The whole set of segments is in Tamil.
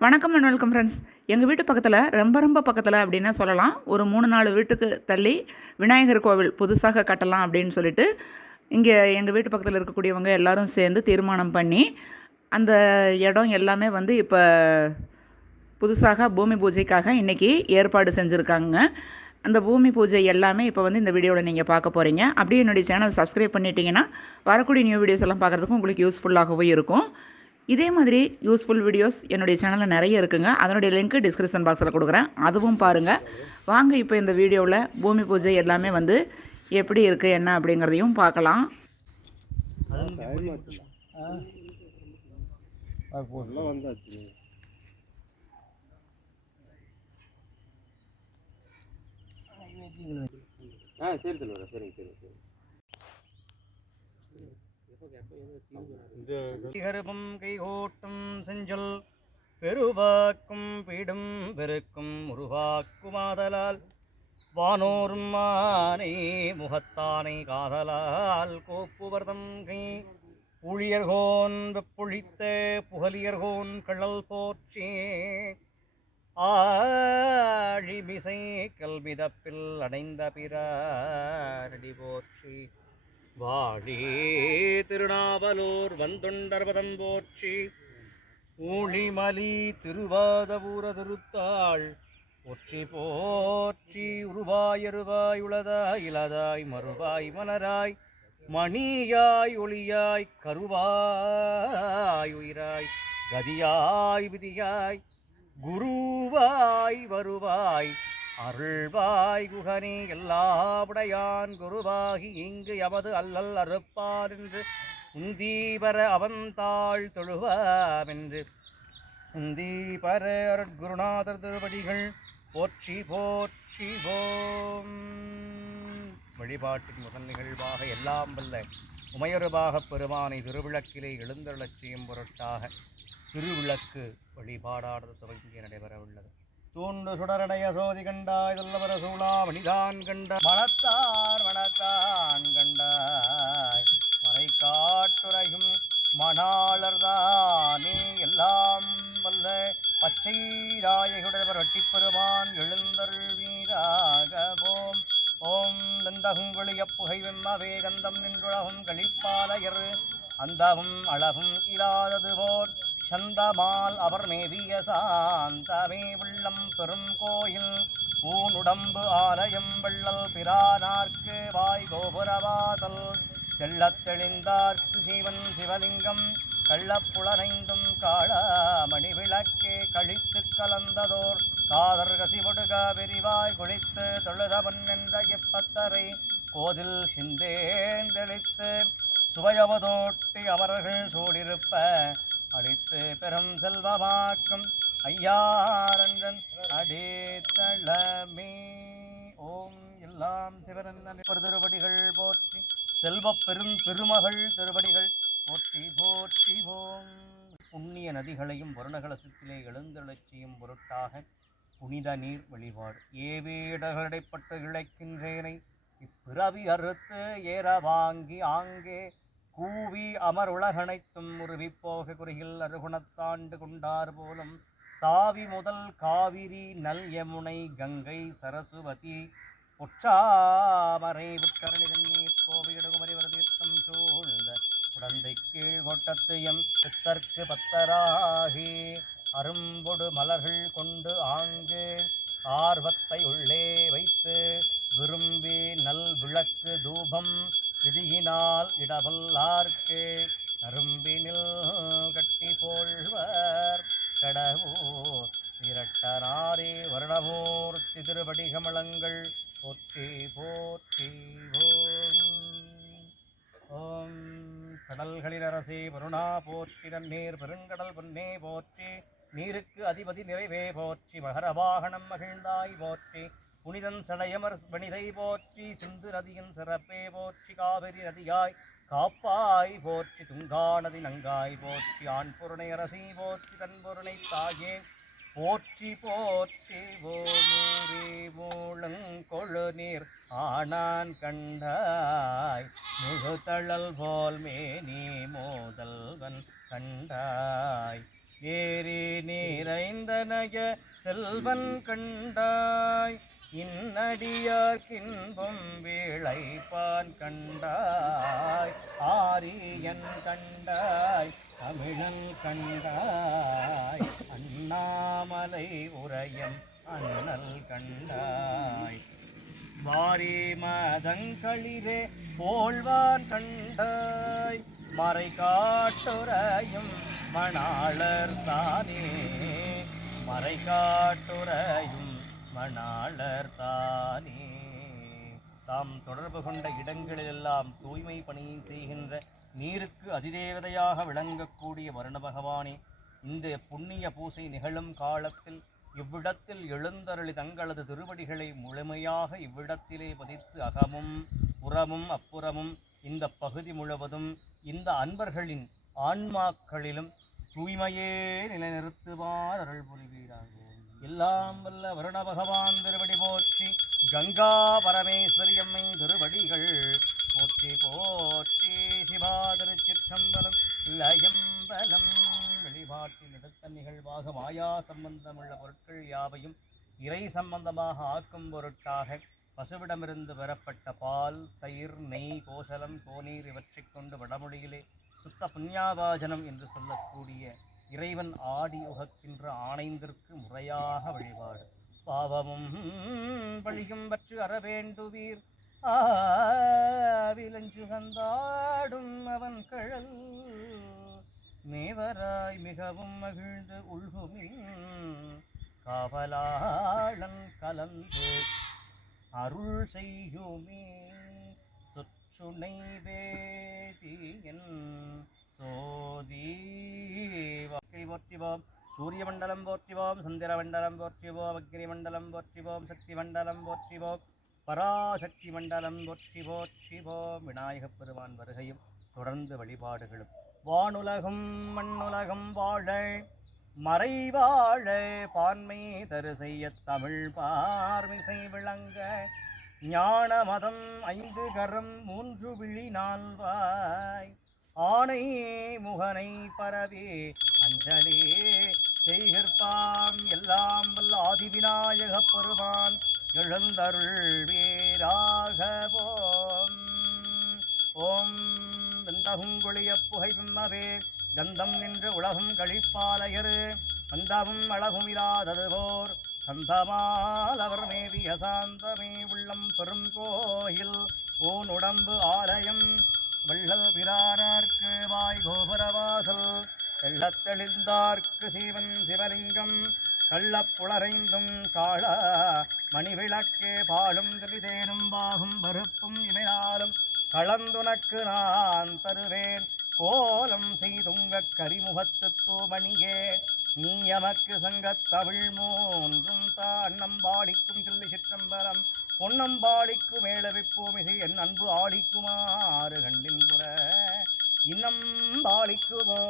வணக்கம் அண்ட் வெல்கம் ஃப்ரெண்ட்ஸ். எங்கள் வீட்டு பக்கத்தில் ரொம்ப பக்கத்தில் அப்படின்னா சொல்லலாம், ஒரு 3-4 வீட்டுக்கு தள்ளி விநாயகர் கோவில் புதுசாக கட்டலாம் அப்படின்னு சொல்லிட்டு இங்கே எங்கள் வீட்டு பக்கத்தில் இருக்கக்கூடியவங்க எல்லாரும் சேர்ந்து தீர்மானம் பண்ணி அந்த இடம் எல்லாமே வந்து இப்போ புதுசாக பூமி பூஜைக்காக இன்றைக்கி ஏற்பாடு செஞ்சுருக்காங்க. அந்த பூமி பூஜை எல்லாமே இப்போ வந்து இந்த வீடியோவில் நீங்கள் பார்க்க போகிறீங்க. அப்படியே என்னுடைய சேனல் சப்ஸ்கிரைப் பண்ணிட்டீங்கன்னா வரக்கூடிய நியூ வீடியோஸ் எல்லாம் பார்க்குறதுக்கும் உங்களுக்கு யூஸ்ஃபுல்லாகவே இருக்கும். இதே மாதிரி யூஸ்ஃபுல் வீடியோஸ் என்னுடைய சேனலில் நிறைய இருக்குங்க. அதனுடைய லிங்க்கு டிஸ்கிரிப்ஷன் பாக்ஸில் கொடுக்குறேன், அதுவும் பாருங்கள். வாங்க இப்போ இந்த வீடியோவில் பூமி பூஜை எல்லாமே வந்து எப்படி இருக்குது என்ன அப்படிங்கிறதையும் பார்க்கலாம். கருபம் கைகோட்டும் செஞ்சொல் பெருவாக்கும் பீடும் பெருக்கும் உருவாக்குமாதலால் வானோரும் மானை முகத்தானை காதலால் கோப்புவர்தம் கை ஊழியர்கோன் வெப்பொழித்த புகலியர்கோன் கள்ளல் போற்றி ஆழிமிசை கல்விதப்பில் அடைந்த பிறடி போற்றி வாழி திருநாவலூர் வந்துண்டர்பதம் போற்றி ஊழிமலி திருவாதபூர திருத்தாள் போற்றி போற்றி உருவாயருவாய் உளதாய் இலதாய் மறுவாய் மலராய் மணியாய் ஒளியாய் கருவாய் உயிராய் கதியாய் விதியாய் குருவாய் வருவாய் அருள்வாய் குகனே எல்லாவுடையான் குருவாகி இங்கு எமது அல்லல் அறுப்பார் என்று உந்தீபர அவந்தாள் தொழுவாமென்று உந்தீபர அருட்குருநாதர் திருவடிகள் போற்றி போற்றி போம். வழிபாட்டின் முதல் நிகழ்வாக எல்லாம் வல்ல உமையொருபாக பெருமானை திருவிளக்கிலே எழுந்தருளச் செய்யும் பொருட்டாக திருவிளக்கு வழிபாடானது துவங்கி நடைபெறவுள்ளது. தூண்டு சுடரடைய சோதி கண்டாய் தொல்லவர சூழா மணிதான் கண்ட மனத்தான் கண்டாய் மறை காட்டுரையும் மணாளர்தானே எல்லாம் வல்ல பச்சை ராயகுடவர் வட்டிப்பெருமான் எழுந்தருள் வீராகவோம். ஓம் நந்தகுங்குளிய புகை வெம்மவே கந்தம் நின்றுழகும் கழிப்பாலையர் அந்தவும் அழகும் இல்லாதது போல் சந்தமால் அவர் மேவிய சாந்தமே உள்ளம் பெரும் கோயில் ஊனுடம்பு ஆலயம் வெள்ளல் பிரானார்க்கு வாய் கோபுரவாதல் தெள்ளத் தெளிந்தார்க்கு சிவன் சிவலிங்கம் கள்ளப்புலனைந்தும் காளாமணி விளக்கே கழித்து கலந்ததோர் காதர் கசிவொடுக விரிவாய் குளித்து தொழுதவன் என்ற எப்பத்தரை கோதில் சிந்தேந்தெளித்து சுவையவதோட்டி அமரர்கள் சூடிருப்ப அடித்து பெரும் செல்வமாக்கும் ஐயாரஞ்சன் அடித்தளமே. ஓம் எல்லாம் சிவரன் திருவடிகள் போற்றி செல்வ பெரும் திருமகள் திருவடிகள் போற்றி போற்றி போம். புண்ணிய நதிகளையும் வருணகலசத்திலே எழுந்தருளச் செய்யும் பொருட்டாக புனித நீர் வழிபாடு. ஏவேடகளிடைப்பட்டு இழைக்கின்றேனை இப்பிறவி அறுத்து ஏற வாங்கி ஆங்கே கூவி அமர் உலகனைத்தும் உருவிப்போக குறையில் அருகுணத்தாண்டு கொண்டார் போலும் தாவி முதல் காவிரி நல் யமுனை கங்கை சரசுவதி பொற்றாமரை உட்கரணிதன் நீர் கோவையிடுகுமரி வரதீர்த்தம் சூழ்ந்த குடந்தை கீழ் கொட்டத்தையும் சித்தர்க்கு பத்தராகி அரும்பொடு மலர்கள் கொண்டு ஆங்கு ஆர்வத்தை உள்ளே வைத்து விரும்பி நல் விளக்கு தூபம் விதியினால் இடவல்லார்க்கு அரும்பினில் கட்டி போழ்வர் கடவுர் இரட்டனாரே வருணமூர்த்தி திருவடி கமலங்கள் போற்றி போற்றி ஓம். கடல்களின் அரசே வருணா போற்றி நன்னீர் பெருங்கடல் பொன்னே போற்றி நீருக்கு அதிபதி நிறைவே போற்றி மகரவாகனம் மகிழ்ந்தாய் போற்றி புனிதன் சடையமர் வனிதை போற்றி சிந்து நதியின் சிறப்பே போற்றி காவிரி நதியாய் காப்பாய் போற்றி துங்கா நதி நங்காய் போற்றி ஆண் பொருணை அரசி போற்றி தன் பொருணை தாயே போற்றி போற்றி ஓமூரே மூளங்கொழு நீர் ஆனான் கண்டாய் முழுதழல் போல் மேனி மோதல்வன் கண்டாய் ஏரி நீரைந்தனைய செல்வன் கண்டாய் இன்னடியார்க்கின்பம் வேளைப்பான் கண்டாய் ஆரியன் கண்டாய் தமிழன் கண்டாய் அண்ணாமலை உரையம் அண்ணல் கண்டாய் வாரி மதங்களிலே போழ்வான் கண்டாய் மறை காட்டுரையும் மணாளர் தானே மறை காட்டுரையும் மணாளர் தானே. தாம் தொடர்பு கொண்ட இடங்களிலெல்லாம் தூய்மை பணியை செய்கின்ற நீருக்கு அதிதேவதையாக விளங்கக்கூடிய வருண பகவானே, இந்த புண்ணிய பூசை நிகழும் காலத்தில் இவ்விடத்தில் எழுந்தருளி தங்களது திருவடிகளை முழுமையாக இவ்விடத்திலே பதித்து அகமும் புறமும் அப்புறமும் இந்த பகுதி முழுவதும் இந்த அன்பர்களின் ஆன்மாக்களிலும் தூய்மையே நிலைநிறுத்துவார் அருள் புரிவீராக. எல்லாம் வல்ல வருண பகவான் திருவடி போற்றி, கங்கா பரமேஸ்வரி அம்மை திருவடிகள் போற்றி போற்றி. சிவா திருச்சிற்றம்பலம் லயம்பலம். வெளிப்பாட்டில் எடுத்த நிகழ்வாக மாயா சம்பந்தமுள்ள பொருட்கள் யாவையும் இறை சம்பந்தமாக ஆக்கும் பொருட்டாக பசுவிடமிருந்து பெறப்பட்ட பால், தயிர், நெய், கோசலம், கோநீர் இவற்றைக் கொண்டு வடமொழியிலே சுத்த புண்ணியாபாஜனம் என்று சொல்லக்கூடிய இறைவன் ஆடி உகக்கின்ற ஆணைந்திற்கு முறையாக வழிபாடு. பாவமும் பழியும் பற்று அறவேண்டுவீர் ஆவிலஞ்சுகந்தாடும் அவன் கழல் மேவராய் மிகவும் மகிழ்ந்து உள்குமின் காவலாளன் கலந்து அருள் செய்யுமே சொற்றுணை வேதியன் சோதி. வாக்கை போற்றிவோம், சூரிய மண்டலம் போற்றிவோம், சந்திர மண்டலம் போற்றிவோம், அக்னி மண்டலம் போற்றிவோம், சக்தி மண்டலம் போற்றிவோம், பராசக்தி மண்டலம் போற்றி போற்றிவோம். விநாயகப் பெருமான் வருகையும் தொடர்ந்து வழிபாடுகளும். வானுலகும் மண்ணுலகம் வாழ மறைவாழ பான்மை தரு செய்ய தமிழ் பார்மிசை விளங்க ஞான மதம் 5 கரம் 3 விழி 4 வாய் ஆனை முகனை பரவி அஞ்சலி செய்கிற்பாம் எல்லாம் வல்ல ஆதிவிநாயகப் பெருமான் எழுந்தருள் வீராகவோம். ஓம் வெந்தகுங்குளிய புகை விம்மவே கந்தம் நின்று உலகும் கழிப்பாலையரு வந்தவும் அழகும் இராதது போர் சந்தமால் அவர் மேவிய சாந்தமே உள்ளம் பெரும் கோயில் ஊன் உடம்பு ஆலயம் வள்ளல் பிரானார்க்கு வாய் கோபுரவாசல் வெள்ளத்தெளிந்தார்க்கு சீவன் சிவலிங்கம் கள்ளப்புளரைந்தும் காள மணிவிளக்கே பாலும் திரிதேனும் பாகும் பருப்பும் இமையாலும் களந்துனக்கு நான் தருவேன் கோலம் செய்துங்க கரிமுகத்து தூமணியே நீ எமக்கு சங்கத் தமிழ் மூன்றும் தாண்ணம்பாடிக்கும் கிள்ளி சிற்றம்பலம் பொன்னம்பாடிக்கு மேலவிப்போமிகு என் அன்பு ஆடிக்குமாறு கண்டின் புற இன்னம் பாடிக்குமோ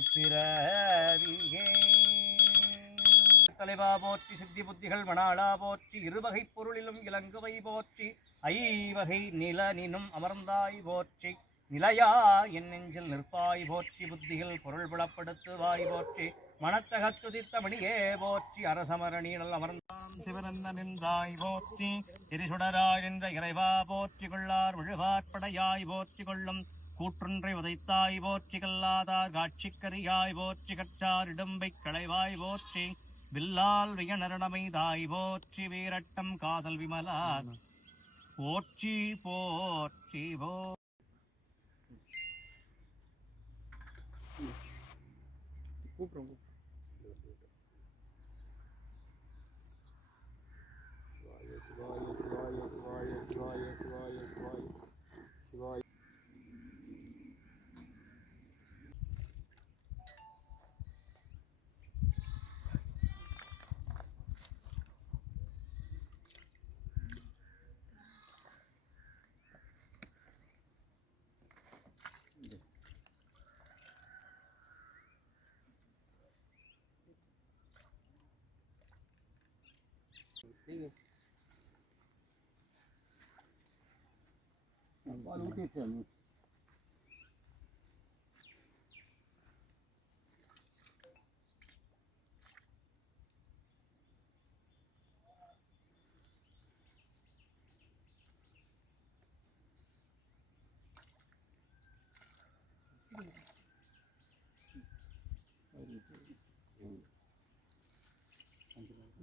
இப்பிறவியே. தலைவா போற்றி, சித்தி புத்திகள் மணாளா போற்றி, இருவகை பொருளிலும் இலங்குவை போற்றி, ஐவகை நிலனினும் அமர்ந்தாய் போற்றி, நிலையா என் நெஞ்சில் நிற்பாய் போற்றி, புத்திகள் பொருள் புலப்படுத்துவாய் போற்றி, மனத்தகத்துதித்த மணியே போற்றி, அரசமரணியில் அமர்ந்தான் சிவனந்த நின்றாய் போற்றி, திரிசுடராய் நின்ற இறைவா போற்றி, கொள்ளார் விழுவாற்படையாய் போற்றி, கொள்ளும் கூற்றொன்றை உதைத்தாய் போற்றி, கல்லாதார் காட்சிக்கரியாய் போற்றி, கற்றார் இடும்பை களைவாய் போற்றி, வில்லால் வியனரணமைதாய் போற்றி, வீரட்டம் காதல் விமலா போற்றி போற்றி போ. கூப்பிடுறோம்.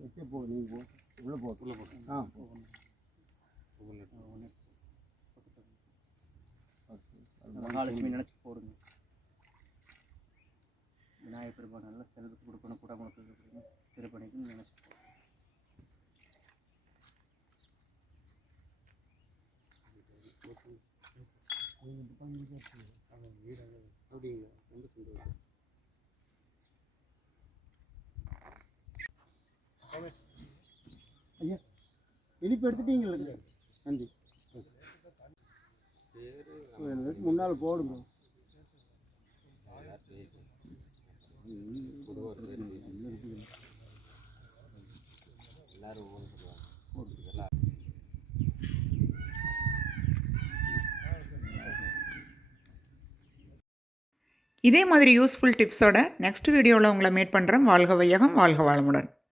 வச்சு போ நீ போ உள்ளே போ ஆ போ மகாலட்சுமி நினச்சி போடுங்க. விநாயகர் பெருமாள் நல்ல செல்வத்தை கொடுக்கணும், குடமுழுக்கு கொடுக்கணும், திருப்பணிக்குன்னு நினச்சி போடுங்க. ஐயா இனிப்பு எடுத்துட்டீங்களா? நன்றி. முன்னால் போடுங்க. இதே மாதிரி யூஸ்ஃபுல் டிப்ஸோட நெக்ஸ்ட் வீடியோவில் உங்களை மீட் பண்ணுறேன். வாழ்க வையகம், வாழ்க வளமுடன்.